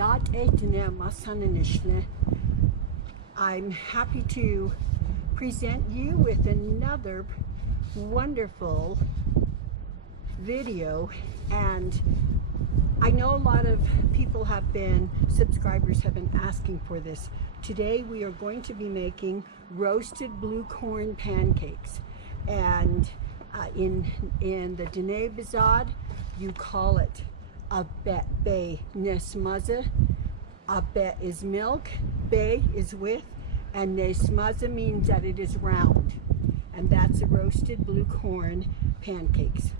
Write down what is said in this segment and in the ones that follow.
Abe Bee Neesmasi. I'm happy to present you with another wonderful video, and I know a lot of people subscribers have been asking for this. Today we are going to be making roasted blue corn pancakes, and in the Abe Bee you call it Abe Bee Neesmasi. Abe is milk, Be is with, and Neesmasi means that it is round, and that's the roasted blue corn pancakes.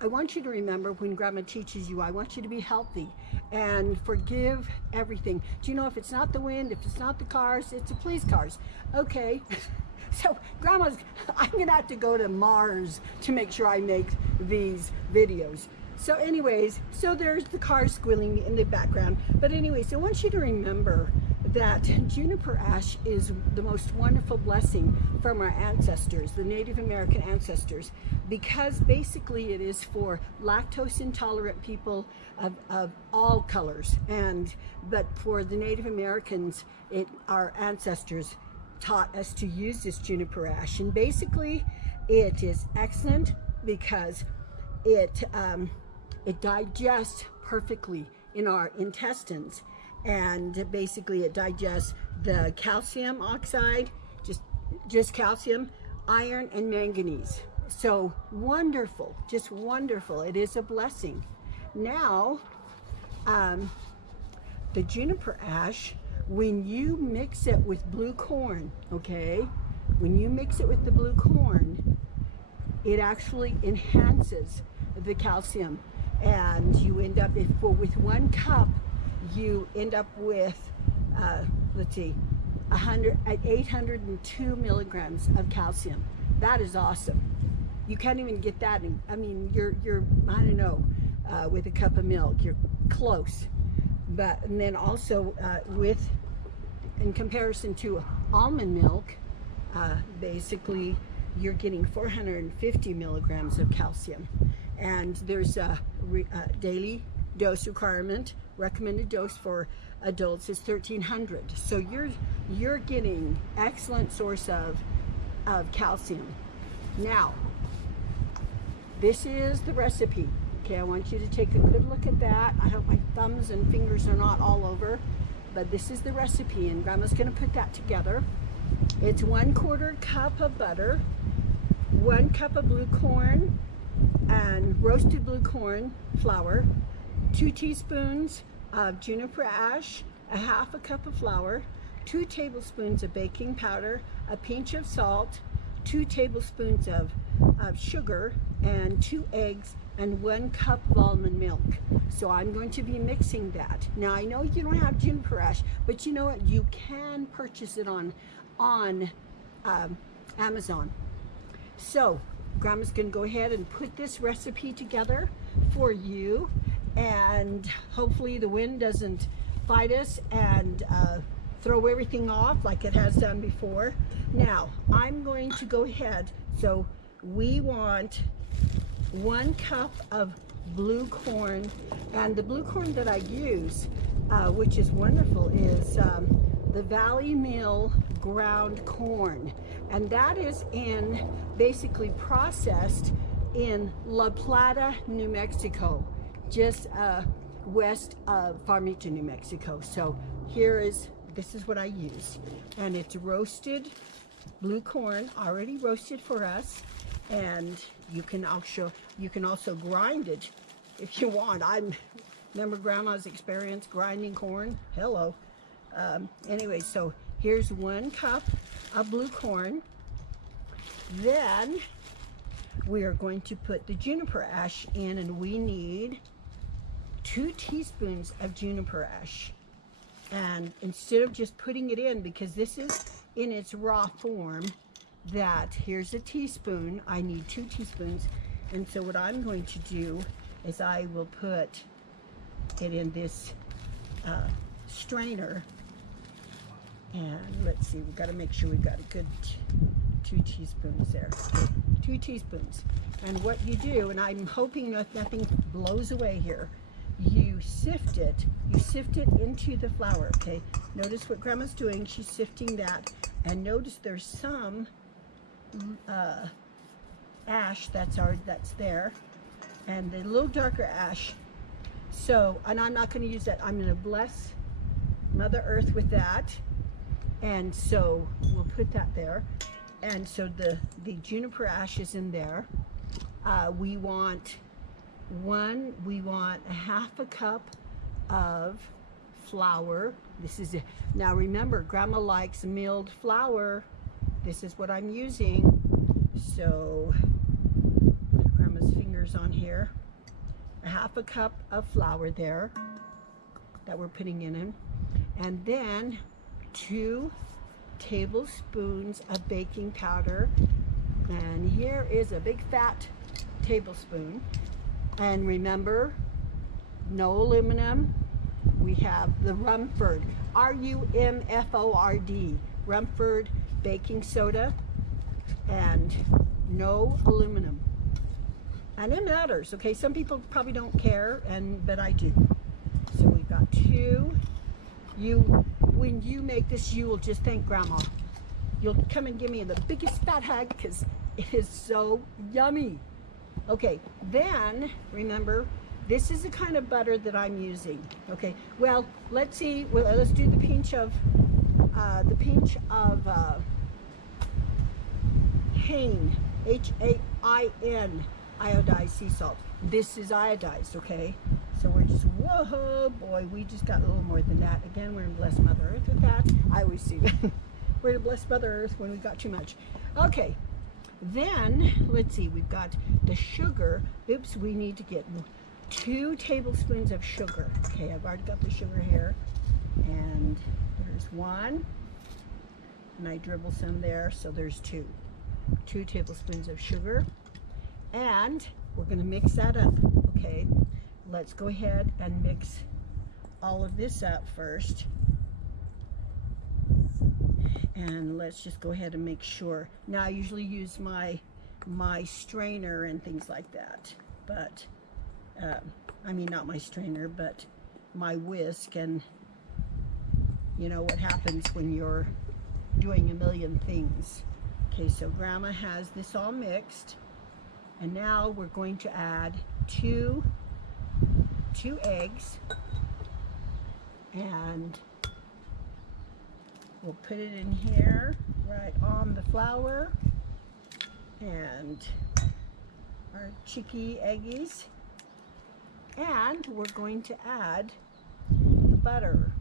I want you to remember, when Grandma teaches you, I want you to be healthy and forgive everything. Do you know, if it's not the wind, if it's not the cars, it's the police cars. Okay, so I'm gonna have to go to Mars to make sure I make these videos. So anyways, so there's the cars squealing in the background. But anyways, I want you to remember that juniper ash is the most wonderful blessing from our ancestors, the Native American ancestors, because basically it is for lactose intolerant people of all colors. But for the Native Americans, our ancestors taught us to use this juniper ash, and basically it is excellent because it digests perfectly in our intestines, and basically it digests the calcium oxide, just calcium, iron, and manganese. So wonderful, just wonderful. It is a blessing. Now, the juniper ash, when you mix it with blue corn, okay, when you mix it with the blue corn, it actually enhances the calcium, and you end up, with 1 cup, you end up with, let's see, 802 milligrams of calcium. That is awesome. You can't even get that I mean, you're I don't know, with a cup of milk, you're close. And then also in comparison to almond milk, basically you're getting 450 milligrams of calcium. And there's a daily dose requirement. Recommended dose for adults is 1,300. So you're getting excellent source of calcium. Now, this is the recipe. Okay, I want you to take a good look at that. I hope my thumbs and fingers are not all over, but this is the recipe, and Grandma's gonna put that together. It's 1/4 cup of butter, 1 cup of blue corn and roasted blue corn flour, 2 teaspoons of juniper ash, 1/2 cup of flour, 2 tablespoons of baking powder, a pinch of salt, 2 tablespoons of sugar, and 2 eggs, and 1 cup of almond milk. So I'm going to be mixing that. Now, I know you don't have juniper ash, but you know what? You can purchase it on Amazon. So Grandma's gonna go ahead and put this recipe together for you, and hopefully the wind doesn't fight us and throw everything off like it has done before. Now, I'm going to go ahead. So we want 1 cup of blue corn, and the blue corn that I use, which is wonderful, is the Valley Mill ground corn, and that is basically processed in La Plata, New Mexico, just west of Farmington, New Mexico. So this is what I use, and it's roasted blue corn, already roasted for us. And you can also grind it if you want. I remember Grandma's experience grinding corn. Hello. Anyway, so here's 1 cup of blue corn. Then we are going to put the juniper ash in, and we need 2 teaspoons of juniper ash. And instead of just putting it in, because this is in its raw form, here's a teaspoon. I need 2 teaspoons. And so what I'm going to do is I will put it in this strainer. And let's see, we've got to make sure we've got a good 2 teaspoons there. 2 teaspoons. And what you do, and I'm hoping that nothing blows away here, you sift it into the flour. Okay, notice what Grandma's doing. She's sifting that, and notice there's some ash that's there, and the little darker ash. So, and I'm not going to use that. I'm going to bless Mother Earth with that, and so we'll put that there. And so the juniper ash is in there. We want a half a cup of flour. Now remember, Grandma likes milled flour. This is what I'm using. So put Grandma's fingers on here. A half a cup of flour there that we're putting in. And then 2 tablespoons of baking powder. And here is a big fat tablespoon. And remember, no aluminum. We have the Rumford, R-U-M-F-O-R-D, Rumford baking soda, and no aluminum. And it matters, okay? Some people probably don't care, but I do. So we've got 2. When you make this, you will just thank Grandma. You'll come and give me the biggest fat hug because it is so yummy. Okay, then remember, this is the kind of butter that I'm using. Okay, well, let's see. Well, let's do the pinch of Hain, H-A-I-N, iodized sea salt. This is iodized. Okay, so we're just, whoa, boy, we just got a little more than that. Again, we're gonna bless Mother Earth with that. I always see that. We're gonna bless Mother Earth when we got too much. Okay. Then, let's see, we've got the sugar. Oops, we need to get 2 tablespoons of sugar. Okay, I've already got the sugar here. And there's 1. And I dribble some there, so there's 2. 2 tablespoons of sugar. And we're going to mix that up. Okay, let's go ahead and mix all of this up first. And let's just go ahead and make sure. Now I usually use my strainer and things like that, but I mean not my strainer, but my whisk. And you know what happens when you're doing a million things. Okay, so Grandma has this all mixed, and now we're going to add two eggs, and we'll put it in here, right on the flour, and our cheeky eggies. And we're going to add the butter.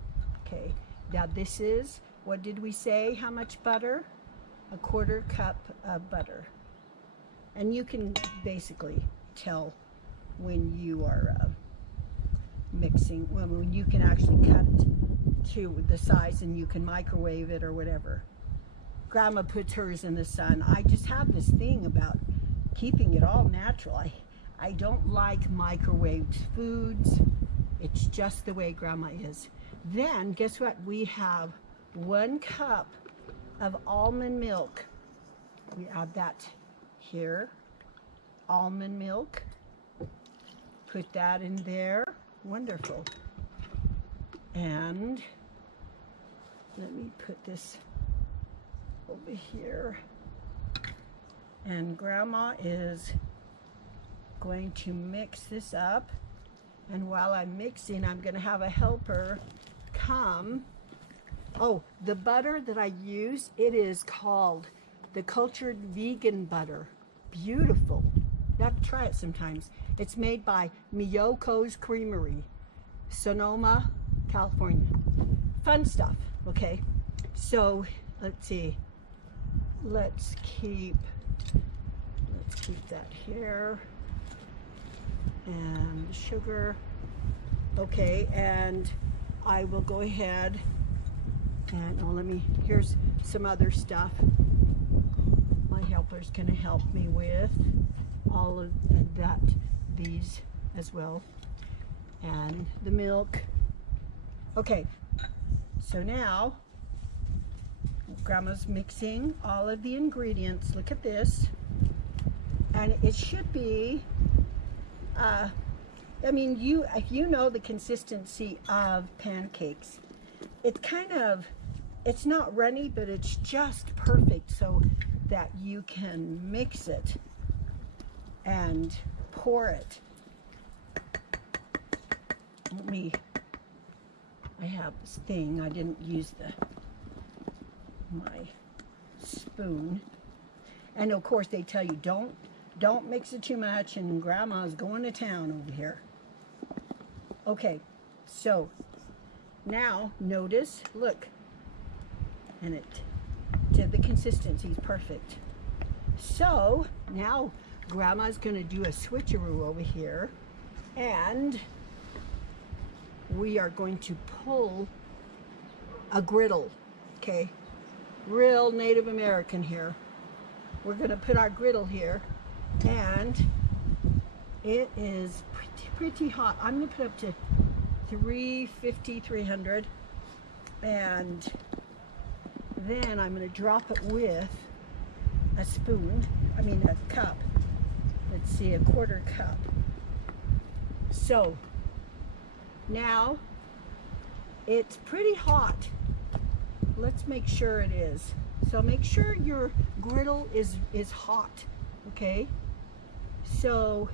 Okay, now this is, what did we say, how much butter? A 1/4 cup of butter. And you can basically tell when you are mixing, when you can actually cut to the size and you can microwave it or whatever. Grandma puts hers in the sun. I just have this thing about keeping it all natural. I don't like microwaved foods. It's just the way Grandma is. Then guess what? We have 1 cup of almond milk. We add that here. Almond milk. Put that in there. Wonderful. And let me put this over here. And Grandma is going to mix this up. And while I'm mixing, I'm going to have a helper come. Oh, the butter that I use, it is called the cultured vegan butter. Beautiful. You have to try it sometimes. It's made by Miyoko's Creamery, Sonoma, California. Fun stuff, okay? So, let's see. Let's keep that here. And sugar. Okay, and I will go ahead and, here's some other stuff. My helper's gonna help me with all of these as well. And the milk. Okay, so now Grandma's mixing all of the ingredients. Look at this. And it should be I mean, if you know the consistency of pancakes, it's kind of, it's not runny, but it's just perfect so that you can mix it and pour it. I have this thing, I didn't use my spoon. And of course they tell you don't mix it too much, and Grandma's going to town over here. Okay, so now notice, look, and the consistency is perfect. So now Grandma's going to do a switcheroo over here, and we are going to pull a griddle. Okay, real Native American here. We're going to put our griddle here, and it is pretty hot. I'm going to put up to 350, 300, and then I'm going to drop it with a spoon, a cup. Let's see, a quarter cup. So now it's pretty hot. Let's make sure it is. So make sure your griddle is hot, okay? So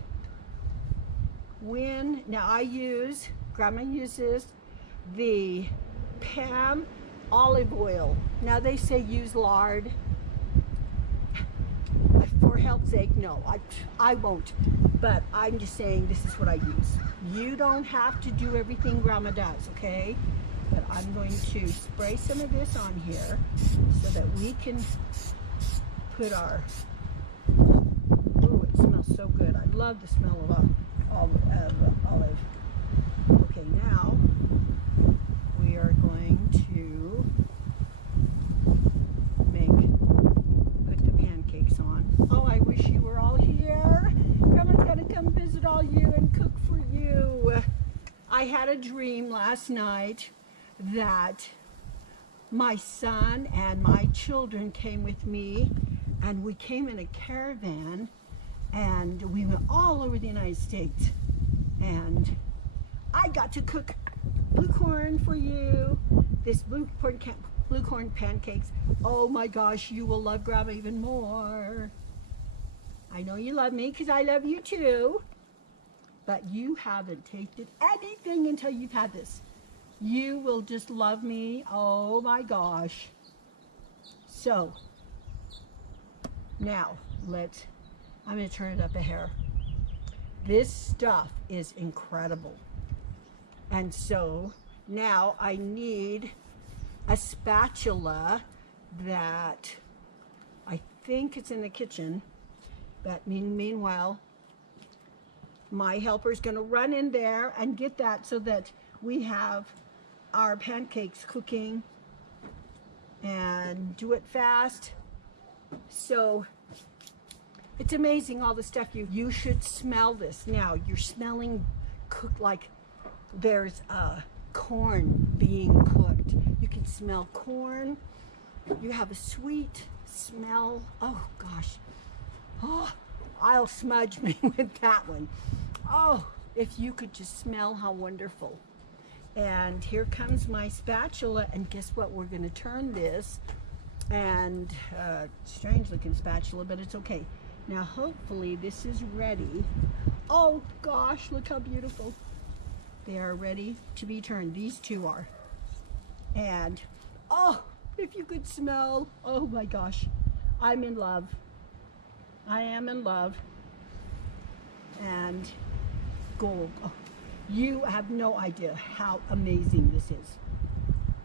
now Grandma uses the Pam olive oil. Now they say use lard. For health's sake, no, I won't. But I'm just saying this is what I use. You don't have to do everything Grandma does, okay? But I'm going to spray some of this on here so that we can put our, ooh, it smells so good. I love the smell of olive. Okay, now we are going to put the pancakes on. Oh, I wish you were all here. Grandma's gonna come visit all you and cook for you. I had a dream last night that my son and my children came with me, and we came in a caravan, and we went all over the United States, and I got to cook blue corn for you, this blue corn pancakes. Oh my gosh, you will love Grandma even more. I know you love me because I love you too, but you haven't tasted anything until you've had this. You will just love me. Oh my gosh. So now I'm going to turn it up a hair. This stuff is incredible. And so now I need a spatula that I think it's in the kitchen. But meanwhile, my helper's going to run in there and get that so that we have our pancakes cooking and do it fast. So it's amazing all the stuff you should smell this. Now you're smelling cooked, like there's corn being cooked. You can smell corn. You have a sweet smell. Oh gosh. Oh, I'll smudge me with that one. Oh, if you could just smell how wonderful. And here comes my spatula, and guess what? We're going to turn this, and strange looking spatula, but it's okay. Now hopefully this is ready. Oh gosh, look how beautiful. They are ready to be turned. These two are. And oh, if you could smell, oh my gosh, I'm in love. I am in love. And gold. Oh, you have no idea how amazing this is.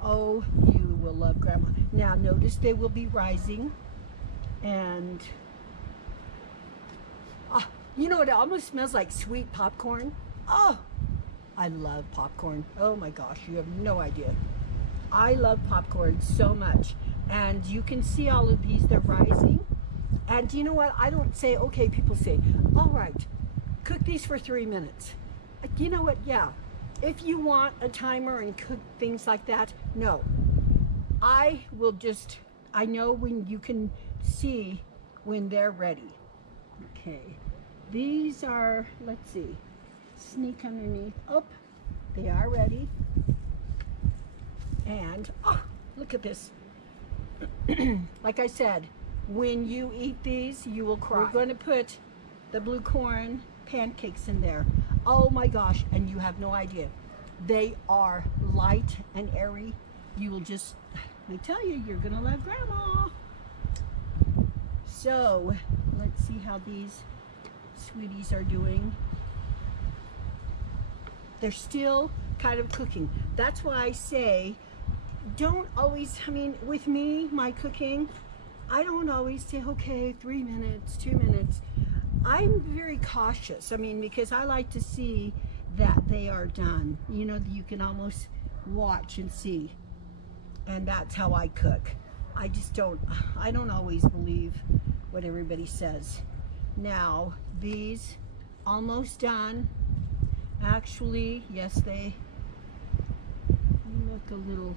Oh, you will love Grandma. Now notice they will be rising, and you know what? It almost smells like sweet popcorn. Oh, I love popcorn. Oh my gosh, you have no idea. I love popcorn so much. And you can see all of these, they're rising. And you know what? I don't say, okay, people say, all right, cook these for 3 minutes. You know what? Yeah. If you want a timer and cook things like that, no. I know when you can see when they're ready. Okay. These are, let's see, sneak underneath. Oh, they are ready. And, oh, look at this. Like I said, when you eat these, you will cry. We're going to put the blue corn pancakes in there. Oh my gosh, and you have no idea. They are light and airy. You will just, I tell you, you're going to love Grandma. So, let's see how these sweeties are doing. They're still kind of cooking. That's why I say, don't always, I mean, with me, my cooking, I don't always say, okay, 3 minutes, 2 minutes. I'm very cautious. I mean, because I like to see that they are done. You know, you can almost watch and see. And that's how I cook. I don't always believe what everybody says. Now, these almost done. Actually, yes, they look a little,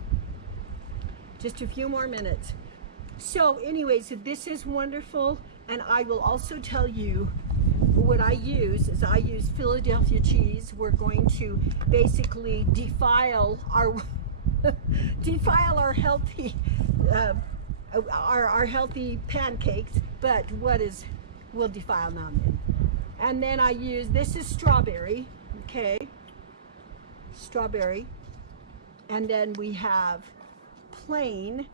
just a few more minutes. So anyways, this is wonderful. And I will also tell you what I use is I use Philadelphia cheese. We're going to basically defile our defile our healthy our healthy pancakes, but we'll defile them. And then I use, this is strawberry, okay, strawberry, and then we have plain.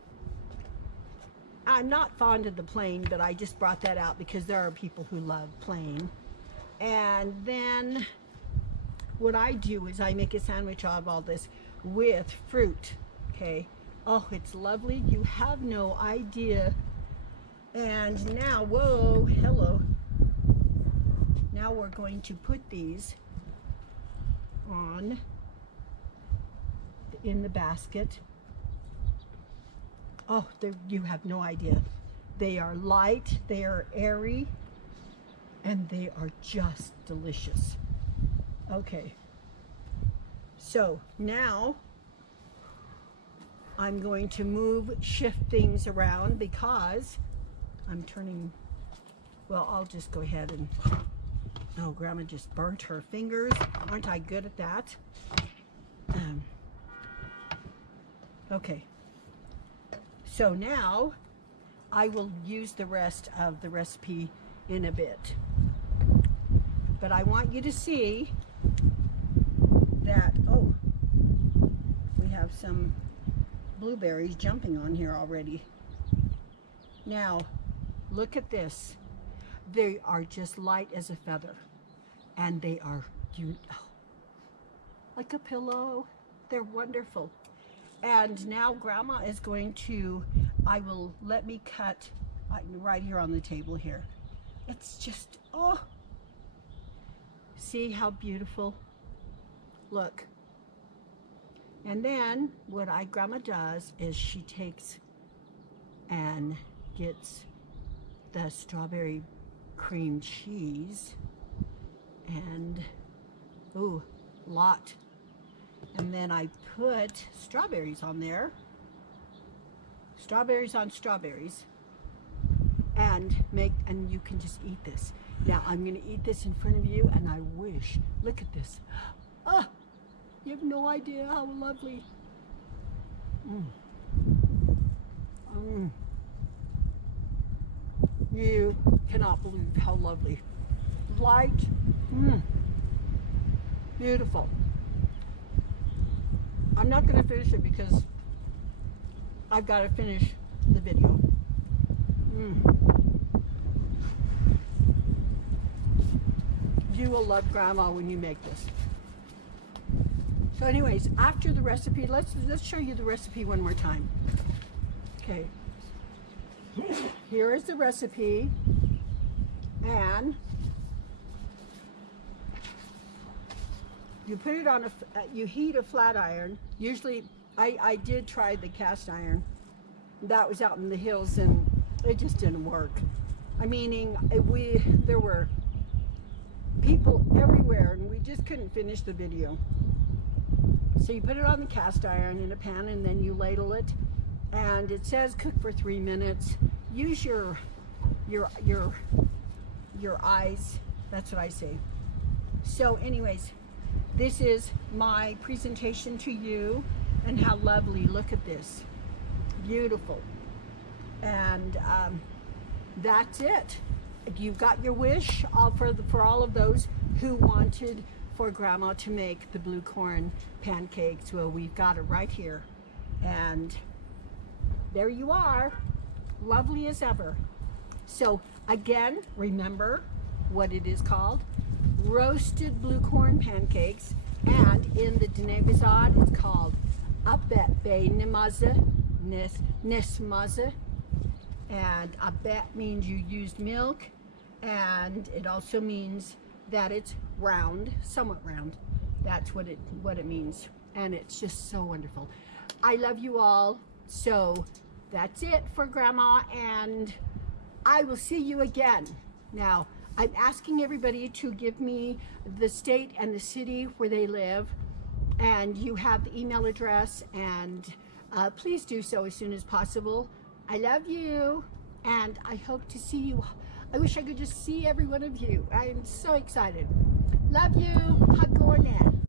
I'm not fond of the plain, but I just brought that out because there are people who love plain. And then what I do is I make a sandwich out of all this with fruit, okay? Oh, it's lovely. You have no idea. And now, whoa, hello. Now we're going to put these on in the basket. Oh, you have no idea. They are light, they are airy, and they are just delicious. Okay, so now I'm going to shift things around because I'm turning, well, I'll just go ahead and, oh, Grandma just burnt her fingers. Aren't I good at that? Okay. So now I will use the rest of the recipe in a bit. But I want you to see that, oh, we have some blueberries jumping on here already. Now, look at this. They are just light as a feather. And they are like a pillow. They're wonderful. And now Grandma is going to, let me cut right here on the table here. It's just, oh, see how beautiful? Look. And then what Grandma does is she takes and gets the strawberry cream cheese and, ooh, lot. And then I put strawberries on there. Strawberries on strawberries. And you can just eat this. Now I'm gonna eat this in front of you and I wish, look at this. Oh, you have no idea how lovely. You cannot believe how lovely. Light, beautiful. I'm not going to finish it because I've got to finish the video. You will love Grandma when you make this. So anyways, after the recipe, let's show you the recipe one more time. Okay. Here is the recipe, and you put it on you heat a flat iron. Usually, I did try the cast iron. That was out in the hills, and it just didn't work. I mean, there were people everywhere, and we just couldn't finish the video. So you put it on the cast iron in a pan, and then you ladle it. And it says cook for 3 minutes. Use your eyes. That's what I say. So anyways, this is my presentation to you, and how lovely. Look at this. Beautiful. And that's it. You've got your wish for all of those who wanted for Grandma to make the blue corn pancakes. Well, we've got it right here. And there you are, lovely as ever. So again, remember what it is called: roasted blue corn pancakes. And in the Dinevizad, it's called Abe Bee Neesmasi. And Abe means you used milk, and it also means that it's round, somewhat round. That's what it means, and it's just so wonderful. I love you all. So that's it for Grandma, and I will see you again. Now, I'm asking everybody to give me the state and the city where they live, and you have the email address, and please do so as soon as possible. I love you, and I hope to see you. I wish I could just see every one of you. I am so excited. Love you. Hug on in.